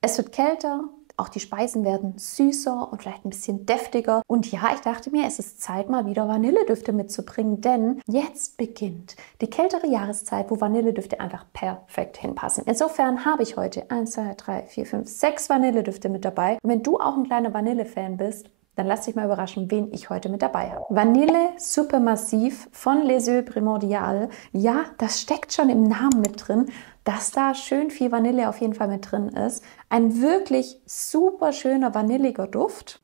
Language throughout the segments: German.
Es wird kälter, auch die Speisen werden süßer und vielleicht ein bisschen deftiger. Und ja, ich dachte mir, es ist Zeit, mal wieder Vanilledüfte mitzubringen, denn jetzt beginnt die kältere Jahreszeit, wo Vanilledüfte einfach perfekt hinpassen. Insofern habe ich heute 1, 2, 3, 4, 5, 6 Vanilledüfte mit dabei. Und wenn du auch ein kleiner Vanille-Fan bist, dann lass dich mal überraschen, wen ich heute mit dabei habe. Vanille Supermassiv von Les Yeux Primordial. Ja, das steckt schon im Namen mit drin, dass da schön viel Vanille auf jeden Fall mit drin ist. Ein wirklich super schöner vanilliger Duft,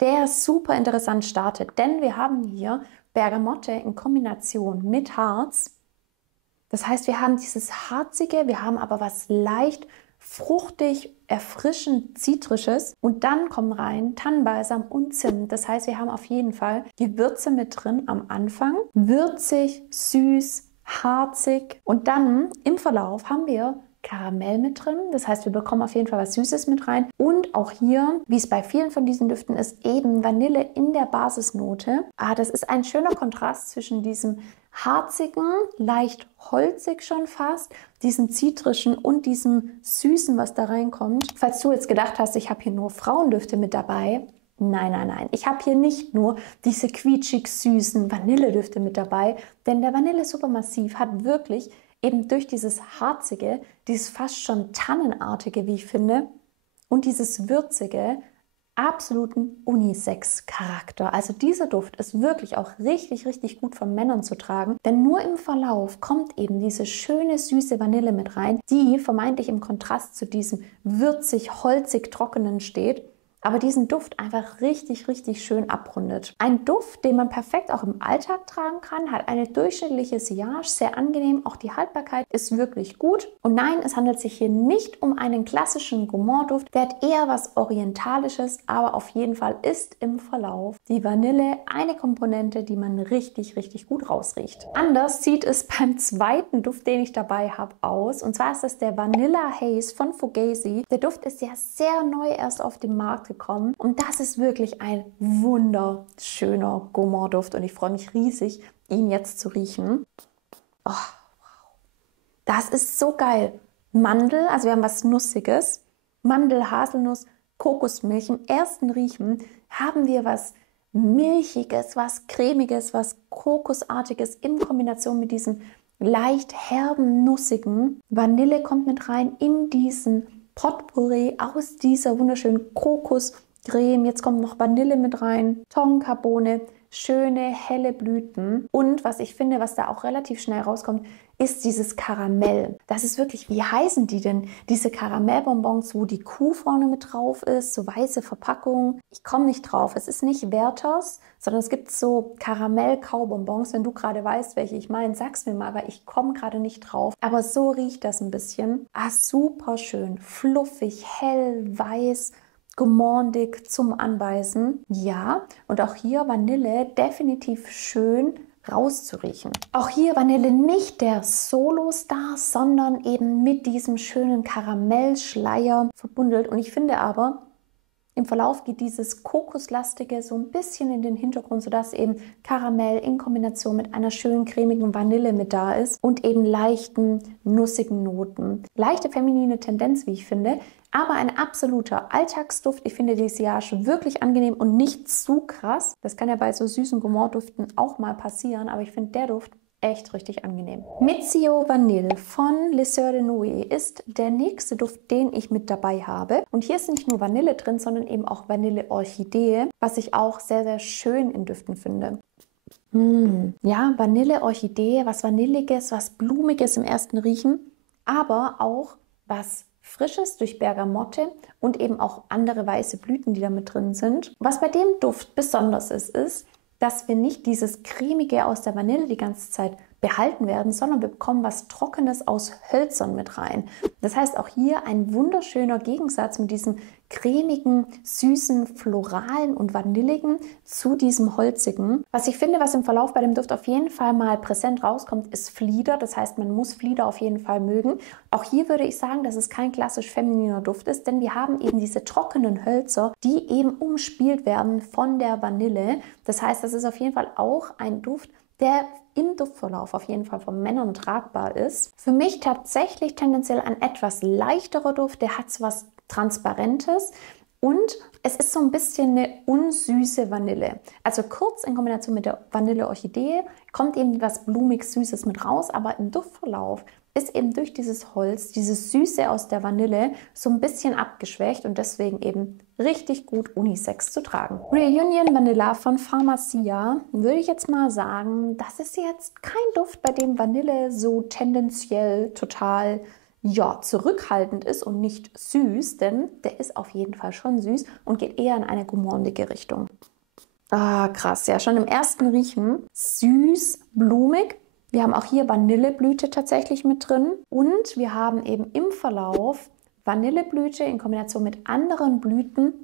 der super interessant startet, denn wir haben hier Bergamotte in Kombination mit Harz. Das heißt, wir haben dieses Harzige, wir haben aber was leicht fruchtig, erfrischend, zitrisches und dann kommen rein Tannenbalsam und Zimt. Das heißt, wir haben auf jeden Fall die Würze mit drin am Anfang. Würzig, süß, harzig und dann im Verlauf haben wir Karamell mit drin. Das heißt, wir bekommen auf jeden Fall was Süßes mit rein. Und auch hier, wie es bei vielen von diesen Düften ist, eben Vanille in der Basisnote. Das ist ein schöner Kontrast zwischen diesem harzigen, leicht holzig schon fast, diesem zitrischen und diesem süßen, was da reinkommt. Falls du jetzt gedacht hast, ich habe hier nur Frauendüfte mit dabei, nein, nein, nein. Ich habe hier nicht nur diese quietschig süßen Vanilledüfte mit dabei, denn der Vanille Supermassiv hat wirklich eben durch dieses Harzige, dieses fast schon Tannenartige, wie ich finde, und dieses Würzige, absoluten Unisex-Charakter. Also dieser Duft ist wirklich auch richtig, richtig gut von Männern zu tragen, denn nur im Verlauf kommt eben diese schöne, süße Vanille mit rein, die vermeintlich im Kontrast zu diesem würzig, holzig, trockenen steht, aber diesen Duft einfach richtig, richtig schön abrundet. Ein Duft, den man perfekt auch im Alltag tragen kann, hat eine durchschnittliche Sillage, sehr angenehm, auch die Haltbarkeit ist wirklich gut. Und nein, es handelt sich hier nicht um einen klassischen Gourmand-Duft, der hat eher was Orientalisches, aber auf jeden Fall ist im Verlauf die Vanille eine Komponente, die man richtig, richtig gut rausriecht. Anders sieht es beim zweiten Duft, den ich dabei habe, aus. Und zwar ist das der Vanilla Haze von Fugazi. Der Duft ist ja sehr neu erst auf dem Markt gekommen und das ist wirklich ein wunderschöner Gourmand-Duft und ich freue mich riesig, ihn jetzt zu riechen. Oh, wow. Das ist so geil. Mandel, also wir haben was Nussiges, Mandel, Haselnuss, Kokosmilch. Im ersten Riechen haben wir was Milchiges, was Cremiges, was Kokosartiges in Kombination mit diesem leicht herben, nussigen. Vanille kommt mit rein in diesen Potpourri aus dieser wunderschönen Kokoscreme. Jetzt kommt noch Vanille mit rein, Tonkabohne, schöne helle Blüten. Und was ich finde, was da auch relativ schnell rauskommt, ist dieses Karamell. Das ist wirklich, wie heißen die denn? Diese Karamellbonbons, wo die Kuh vorne mit drauf ist, so weiße Verpackung. Ich komme nicht drauf. Es ist nicht Werthers, sondern es gibt so Karamell-Kaubonbons. Wenn du gerade weißt, welche ich meine, sag's mir mal, weil ich komme gerade nicht drauf. Aber so riecht das ein bisschen. Super schön, fluffig, hell, weiß, gourmandig zum Anbeißen. Ja, und auch hier Vanille definitiv schön rauszuriechen. Auch hier Vanille nicht der Solo-Star, sondern eben mit diesem schönen Karamellschleier verbundelt. Und ich finde aber, im Verlauf geht dieses Kokoslastige so ein bisschen in den Hintergrund, sodass eben Karamell in Kombination mit einer schönen cremigen Vanille mit da ist und eben leichten, nussigen Noten. Leichte feminine Tendenz, wie ich finde, aber ein absoluter Alltagsduft. Ich finde die Sillage wirklich angenehm und nicht zu krass. Das kann ja bei so süßen Gourmand-Düften auch mal passieren, aber ich finde der Duft echt richtig angenehm. Mizio Vanille von Les Sœurs de Noé ist der nächste Duft, den ich mit dabei habe. Und hier ist nicht nur Vanille drin, sondern eben auch Vanille Orchidee, was ich auch sehr, sehr schön in Düften finde. Ja, Vanille Orchidee, was Vanilliges, was Blumiges im ersten Riechen, aber auch was Frisches durch Bergamotte und eben auch andere weiße Blüten, die da mit drin sind. Was bei dem Duft besonders ist, dass wir nicht dieses Cremige aus der Vanille die ganze Zeit behalten werden, sondern wir bekommen was Trockenes aus Hölzern mit rein. Das heißt auch hier ein wunderschöner Gegensatz mit diesem cremigen, süßen, floralen und vanilligen zu diesem holzigen. Was ich finde, was im Verlauf bei dem Duft auf jeden Fall mal präsent rauskommt, ist Flieder. Das heißt, man muss Flieder auf jeden Fall mögen. Auch hier würde ich sagen, dass es kein klassisch femininer Duft ist, denn wir haben eben diese trockenen Hölzer, die eben umspielt werden von der Vanille. Das heißt, das ist auf jeden Fall auch ein Duft, der im Duftverlauf auf jeden Fall von Männern tragbar ist. Für mich tatsächlich tendenziell ein etwas leichterer Duft. Der hat so was Transparentes. Und es ist so ein bisschen eine unsüße Vanille. Also kurz in Kombination mit der Vanille-Orchidee kommt eben was blumig-Süßes mit raus, aber im Duftverlauf ist eben durch dieses Holz, dieses Süße aus der Vanille so ein bisschen abgeschwächt und deswegen eben richtig gut Unisex zu tragen. Reunion Vanilla von Pharmacia würde ich jetzt mal sagen, das ist jetzt kein Duft, bei dem Vanille so tendenziell total zurückhaltend ist und nicht süß, denn der ist auf jeden Fall schon süß und geht eher in eine gourmandige Richtung. Ah, krass, ja, schon im ersten Riechen süß, blumig. Wir haben auch hier Vanilleblüte tatsächlich mit drin und wir haben eben im Verlauf Vanilleblüte in Kombination mit anderen Blüten,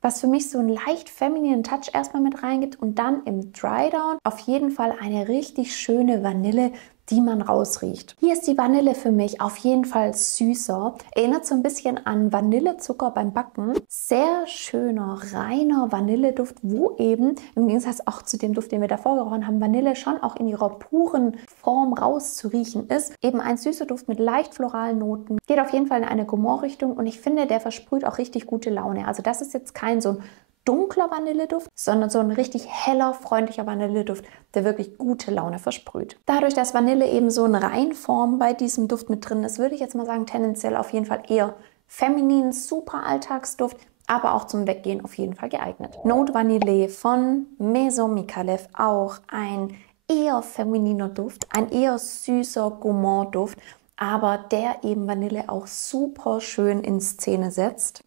was für mich so einen leicht femininen Touch erstmal mit reingibt und dann im Drydown auf jeden Fall eine richtig schöne Vanille, die man rausriecht. Hier ist die Vanille für mich auf jeden Fall süßer. Erinnert so ein bisschen an Vanillezucker beim Backen. Sehr schöner, reiner Vanilleduft, wo eben, im Gegensatz auch zu dem Duft, den wir davor gerochen haben, Vanille schon auch in ihrer puren Form rauszuriechen ist. Eben ein süßer Duft mit leicht floralen Noten. Geht auf jeden Fall in eine Gourmand-Richtung und ich finde, der versprüht auch richtig gute Laune. Also das ist jetzt kein so ein dunkler Vanilleduft, sondern so ein richtig heller, freundlicher Vanilleduft, der wirklich gute Laune versprüht. Dadurch, dass Vanille eben so in Reinform bei diesem Duft mit drin ist, würde ich jetzt mal sagen, tendenziell auf jeden Fall eher feminin, super Alltagsduft, aber auch zum Weggehen auf jeden Fall geeignet. Note Vanille von Maison Micallef, auch ein eher femininer Duft, ein eher süßer Gourmand-Duft, aber der eben Vanille auch super schön in Szene setzt.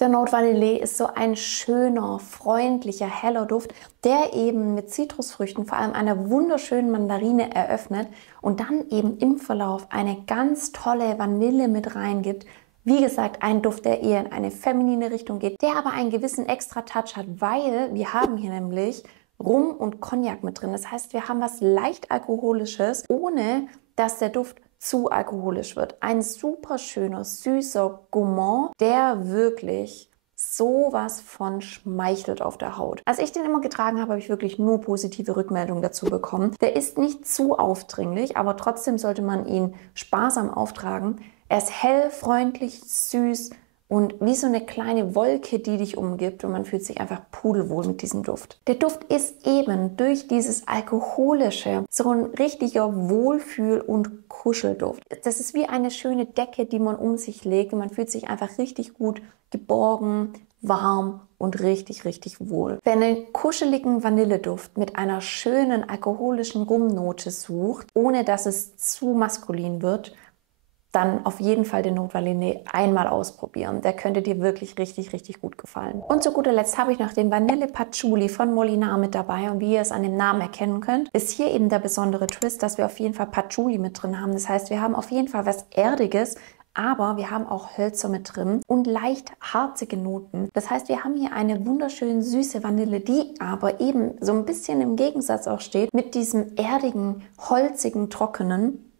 Der Note Vanille ist so ein schöner, freundlicher, heller Duft, der eben mit Zitrusfrüchten, vor allem einer wunderschönen Mandarine eröffnet und dann eben im Verlauf eine ganz tolle Vanille mit reingibt. Wie gesagt, ein Duft, der eher in eine feminine Richtung geht, der aber einen gewissen Extra-Touch hat, weil wir haben hier nämlich Rum und Cognac mit drin. Das heißt, wir haben was leicht Alkoholisches, ohne dass der Duft zu alkoholisch wird. Ein super schöner, süßer Gourmand, der wirklich sowas von schmeichelt auf der Haut. Als ich den immer getragen habe, habe ich wirklich nur positive Rückmeldungen dazu bekommen. Der ist nicht zu aufdringlich, aber trotzdem sollte man ihn sparsam auftragen. Er ist hell, freundlich, süß und wie so eine kleine Wolke, die dich umgibt und man fühlt sich einfach pudelwohl mit diesem Duft. Der Duft ist eben durch dieses Alkoholische so ein richtiger Wohlfühl- und Kuschelduft. Das ist wie eine schöne Decke, die man um sich legt und man fühlt sich einfach richtig gut geborgen, warm und richtig, richtig wohl. Wer einen kuscheligen Vanilleduft mit einer schönen alkoholischen Rumnote sucht, ohne dass es zu maskulin wird, dann auf jeden Fall den Note Vanille einmal ausprobieren. Der könnte dir wirklich richtig, richtig gut gefallen. Und zu guter Letzt habe ich noch den Vanille Patchouli von Molinar mit dabei. Und wie ihr es an dem Namen erkennen könnt, ist hier eben der besondere Twist, dass wir auf jeden Fall Patchouli mit drin haben. Das heißt, wir haben auf jeden Fall was Erdiges, aber wir haben auch Hölzer mit drin und leicht harzige Noten. Das heißt, wir haben hier eine wunderschön süße Vanille, die aber eben so ein bisschen im Gegensatz auch steht mit diesem erdigen, holzigen, trockenen,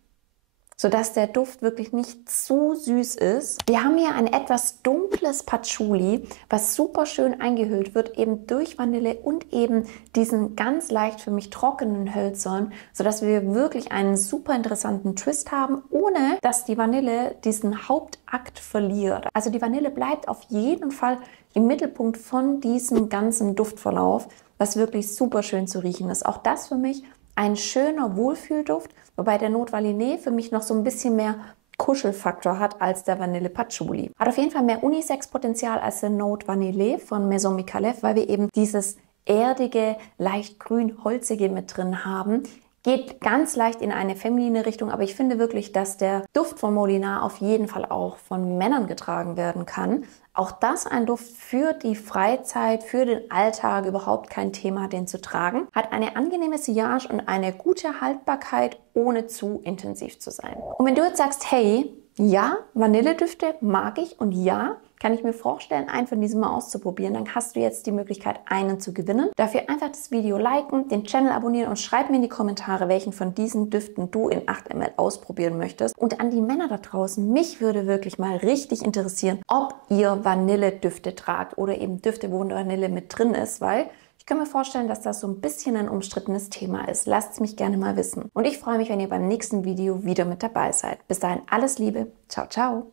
sodass der Duft wirklich nicht zu süß ist. Wir haben hier ein etwas dunkles Patchouli, was super schön eingehüllt wird, eben durch Vanille und eben diesen ganz leicht für mich trockenen Hölzern, sodass wir wirklich einen super interessanten Twist haben, ohne dass die Vanille diesen Hauptakt verliert. Also die Vanille bleibt auf jeden Fall im Mittelpunkt von diesem ganzen Duftverlauf, was wirklich super schön zu riechen ist. Auch das für mich ein schöner Wohlfühlduft, wobei der Note Vanille für mich noch so ein bisschen mehr Kuschelfaktor hat als der Vanille Patchouli. Hat auf jeden Fall mehr Unisex-Potenzial als der Note Vanille von Maison Micallef, weil wir eben dieses erdige, leicht grün-holzige mit drin haben. Geht ganz leicht in eine feminine Richtung, aber ich finde wirklich, dass der Duft von Molinar auf jeden Fall auch von Männern getragen werden kann. Auch das ein Duft für die Freizeit, für den Alltag, überhaupt kein Thema, den zu tragen. Hat eine angenehme Sillage und eine gute Haltbarkeit, ohne zu intensiv zu sein. Und wenn du jetzt sagst, hey, ja, Vanilledüfte mag ich und ja, kann ich mir vorstellen, einen von diesen mal auszuprobieren, dann hast du jetzt die Möglichkeit, einen zu gewinnen. Dafür einfach das Video liken, den Channel abonnieren und schreib mir in die Kommentare, welchen von diesen Düften du in 8 ml ausprobieren möchtest. Und an die Männer da draußen, mich würde wirklich mal richtig interessieren, ob ihr Vanilledüfte tragt oder eben Düfte, wo Vanille mit drin ist, weil ich kann mir vorstellen, dass das so ein bisschen ein umstrittenes Thema ist. Lasst es mich gerne mal wissen. Und ich freue mich, wenn ihr beim nächsten Video wieder mit dabei seid. Bis dahin alles Liebe. Ciao, ciao.